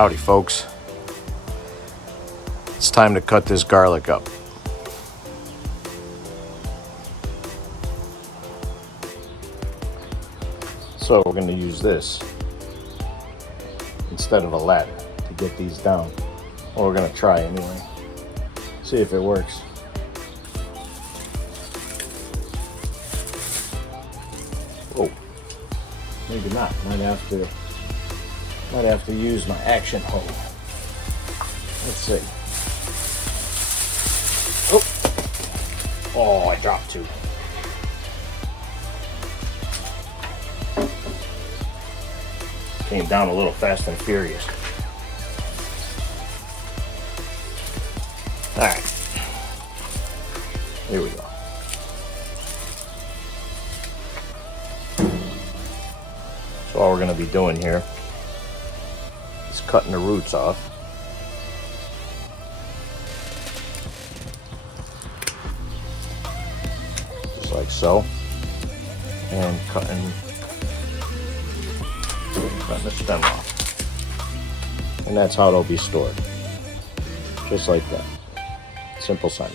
Howdy folks, it's time to cut this garlic up. So we're going to use this instead of a ladder to get these down. Or we're going to try anyway, see if it works. Oh, maybe not, might have to use my action hoe. Let's see. Oh, I dropped two. Came down a little fast and furious. All right, here we go. So all we're going to be doing here is cutting the roots off. Just like so. And cutting the stem off. And that's how it'll be stored. Just like that. Simple sign.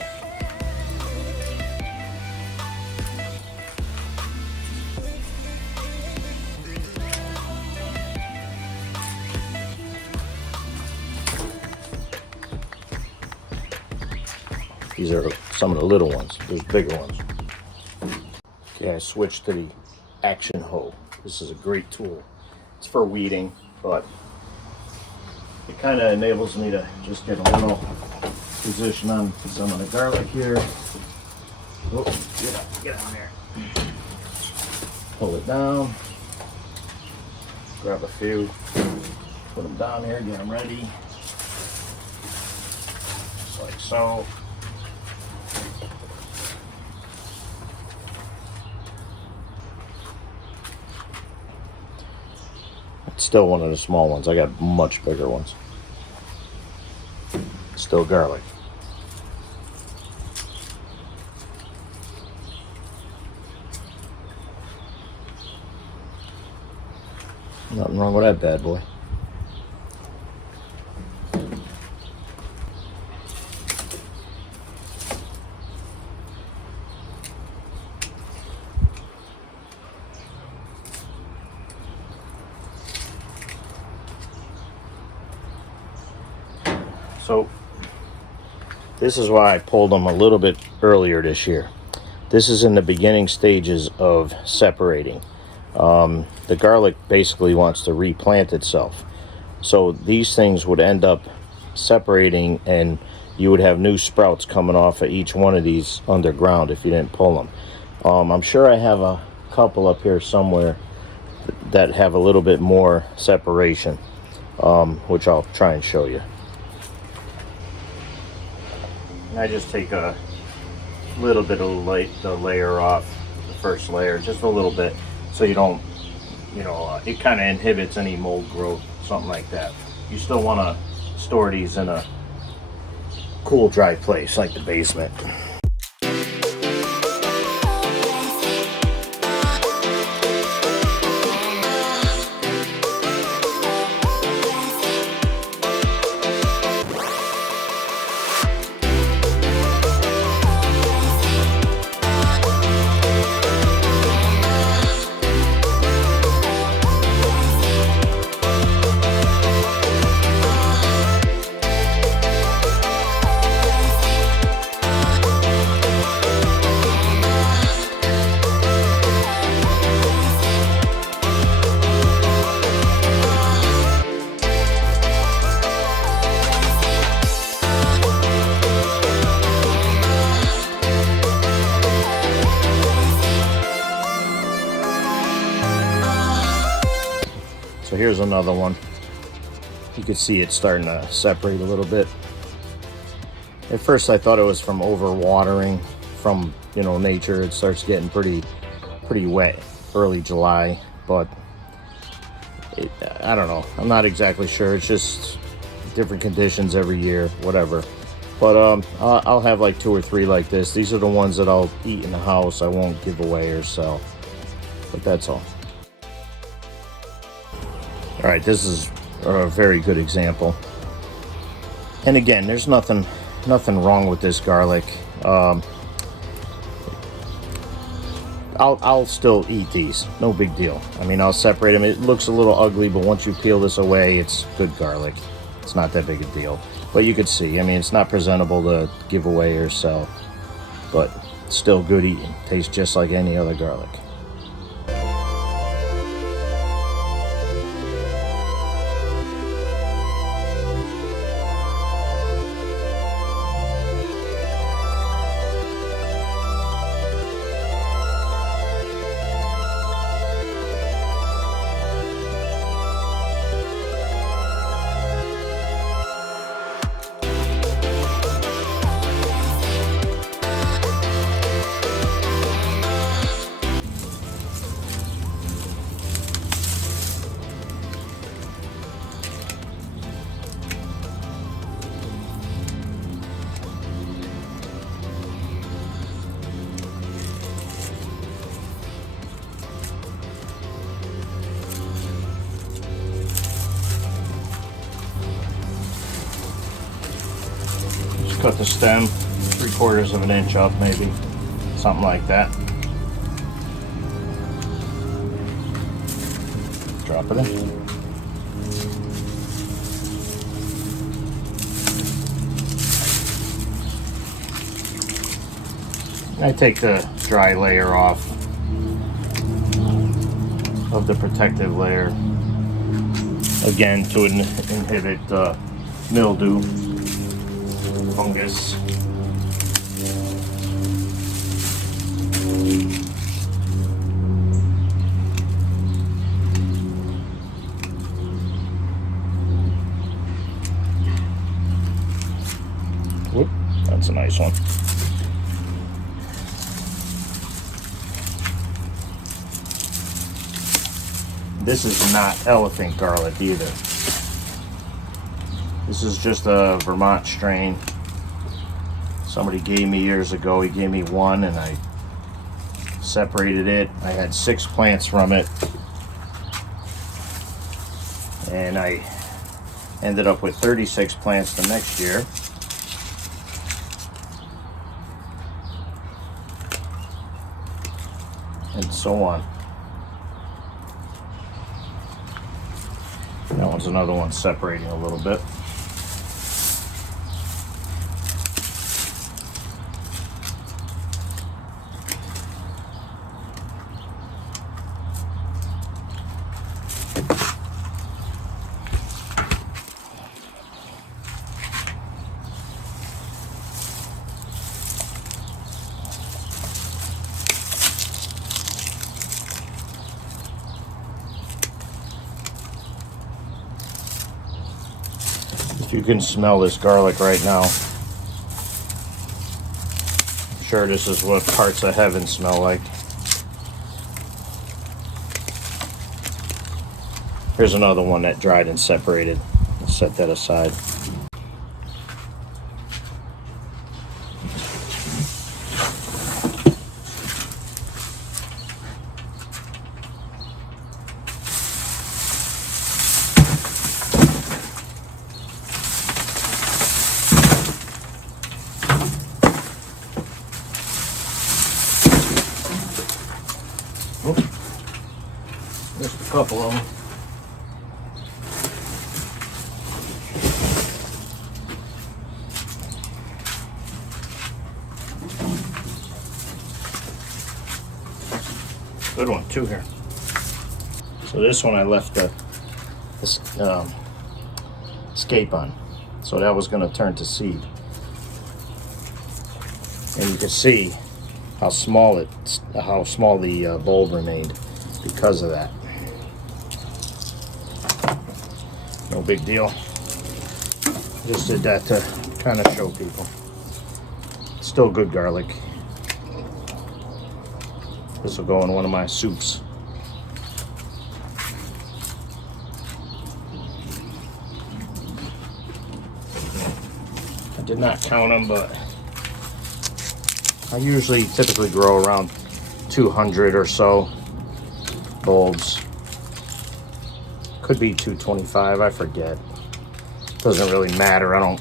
These are some of the little ones. There's bigger ones. Okay, I switched to the action hoe. This is a great tool. It's for weeding, but it kind of enables me to just get a little position on some of the garlic here. Oh, get on there. Pull it down. Grab a few. Put them down here. Get them ready. Just like so. It's still one of the small ones. I got much bigger ones. Still garlic. Nothing wrong with that bad boy. So this is why I pulled them a little bit earlier this year. This is in the beginning stages of separating. The garlic basically wants to replant itself. So these things would end up separating and you would have new sprouts coming off of each one of these underground if you didn't pull them. I'm sure I have a couple up here somewhere that have a little bit more separation, which I'll try and show you. I just take a little bit of the layer off, the first layer, just a little bit, so you don't, it kind of inhibits any mold growth, something like that. You still want to store these in a cool, dry place like the basement. So here's another one. You can see it starting to separate a little bit. At first I thought it was from overwatering from, nature. It starts getting pretty wet early July, but I don't know. I'm not exactly sure. It's just different conditions every year, whatever. But I'll have like 2 or 3 like this. These are the ones that I'll eat in the house. I won't give away or sell. But that's all. All right, this is are a very good example. And again, there's nothing wrong with this garlic. I'll still eat these, no big deal. I mean, I'll separate them. It looks a little ugly, but once you peel this away, it's good garlic. It's not that big a deal. But you could see, I mean, it's not presentable to give away or sell, but still good eating. Tastes just like any other garlic. Cut the stem 3/4 of an inch up, maybe something like that. Drop it in. I take the dry layer off of the protective layer, again to inhibit mildew, fungus. Whoop, that's a nice one. This is not elephant garlic either. This is just a Vermont strain. Somebody gave me years ago. He gave me one and I separated it. I had 6 plants from it. And I ended up with 36 plants the next year. And so on. That one's another one separating a little bit. If you can smell this garlic right now, I'm sure this is what parts of heaven smell like. Here's another one that dried and separated. Let's set that aside. Just a couple of them. Good one too here. So this one I left the escape on, so that was going to turn to seed, and you can see how small the bulb remained because of that. No big deal. Just did that to kind of show people. Still good garlic. This will go in one of my soups. I did not count them, but I typically grow around 200 or so bulbs. Could be 225, I forget. Doesn't really matter. I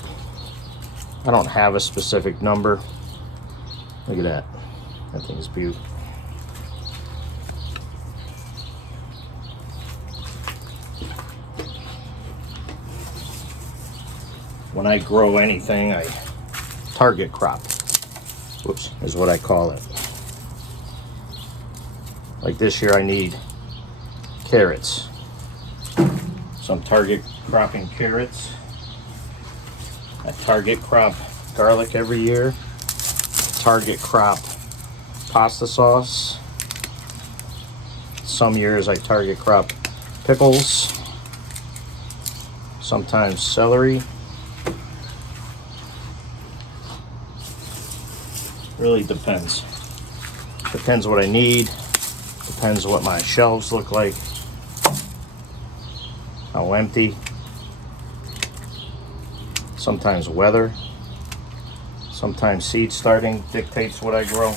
don't have a specific number. Look at that. That thing's beautiful. When I grow anything, I target crop. Whoops, is what I call it. Like this year I need carrots. So I'm target cropping carrots. I target crop garlic every year. Target crop pasta sauce. Some years I target crop pickles. Sometimes celery. Really depends. Depends what I need. Depends what my shelves look like. How empty. Sometimes weather. Sometimes seed starting dictates what I grow.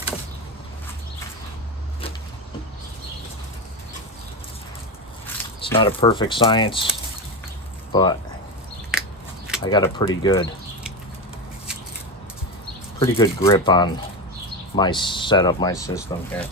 It's not a perfect science, but I got a pretty good grip on my setup, my system here.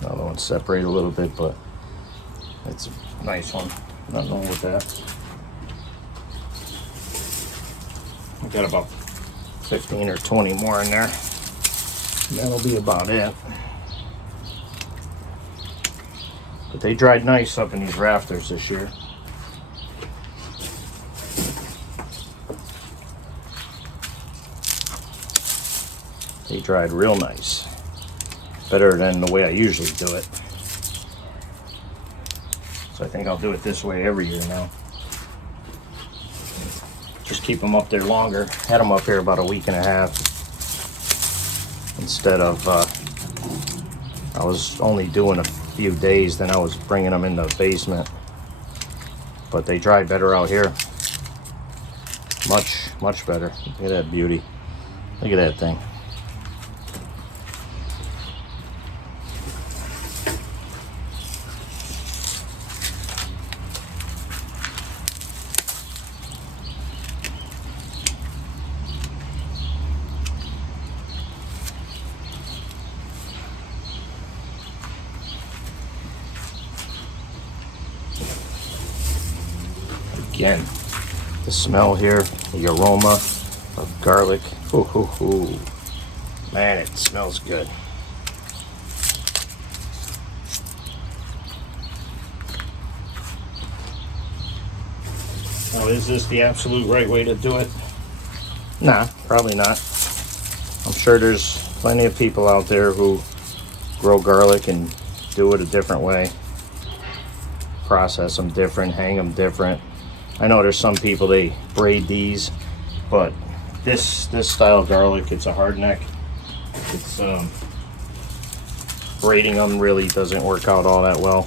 Another one separate a little bit, but it's a nice one. Nothing wrong with that. I've got about 15 or 20 more in there. And that'll be about it. But they dried nice up in these rafters this year. They dried real nice. Better than the way I usually do it. So I think I'll do it this way every year now. Just keep them up there longer. Had them up here about a week and a half. Instead of, I was only doing a few days, then I was bringing them in the basement. But they dry better out here. Much better. Look at that beauty. Look at that thing. Again, the smell here, the aroma of garlic. Ooh, ooh, ooh. Man, it smells good. Now, is this the absolute right way to do it? Nah, probably not. I'm sure there's plenty of people out there who grow garlic and do it a different way. Process them different, hang them different. I know there's some people, they braid these, but this style of garlic, it's a hard neck. It's braiding them really doesn't work out all that well.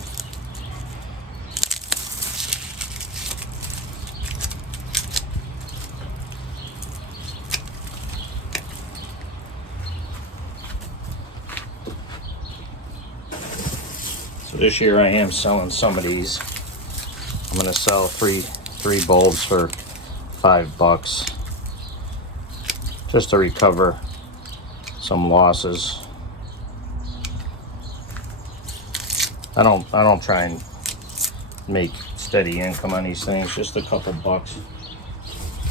So this year I am selling some of these. I'm gonna sell three bulbs for $5 just to recover some losses. I don't try and make steady income on these things, just a couple bucks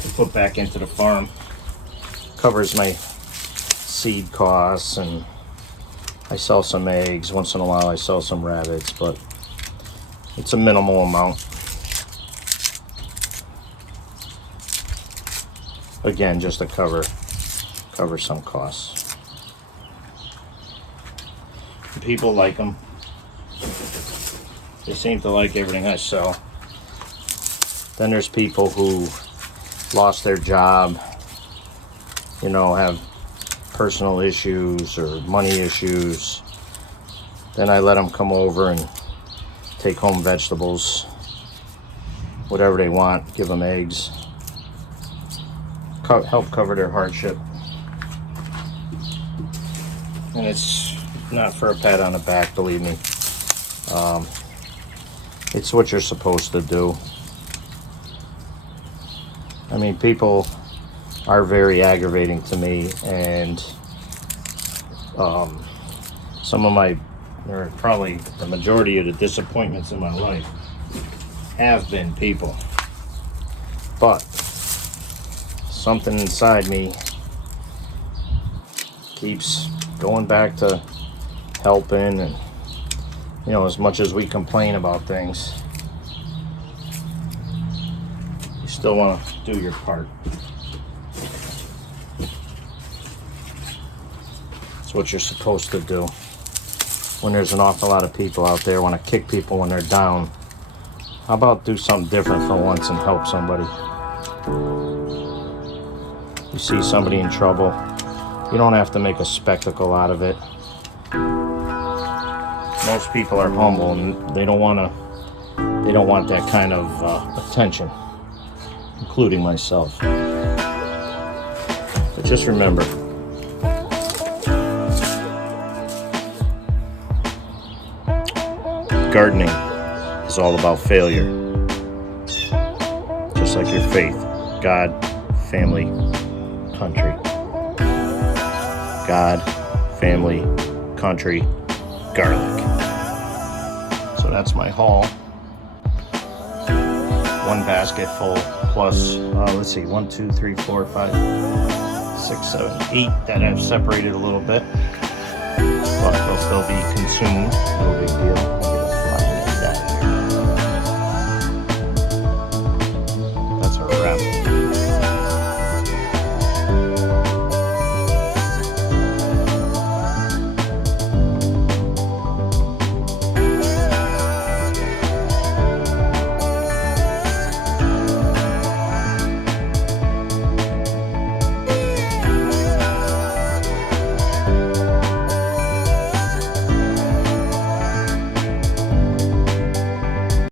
to put back into the farm. Covers my seed costs, and I sell some eggs once in a while. I sell some rabbits, but it's a minimal amount. Again, just to cover some costs. People like them. They seem to like everything I sell. Then there's people who lost their job, you know, have personal issues or money issues, then I let them come over and take home vegetables, whatever they want, give them eggs, help cover their hardship. And it's not for a pat on the back, believe me. It's what you're supposed to do. I mean, people are very aggravating to me, and some of my, or probably the majority of the disappointments in my life have been people. But something inside me keeps going back to helping, and you know, as much as we complain about things, you still want to do your part. It's what you're supposed to do. When there's an awful lot of people out there want to kick people when they're down, how about do something different for once and help somebody? You see somebody in trouble, you don't have to make a spectacle out of it. Most people are humble and they don't want that kind of attention, including myself. But just remember, gardening is all about failure. Just like your faith, God, family, country. God, family, country, garlic. So that's my haul. One basket full plus, let's see, 1, 2, 3, 4, 5, 6, 7, 8 that I've separated a little bit. But they'll still be consumed, no big deal.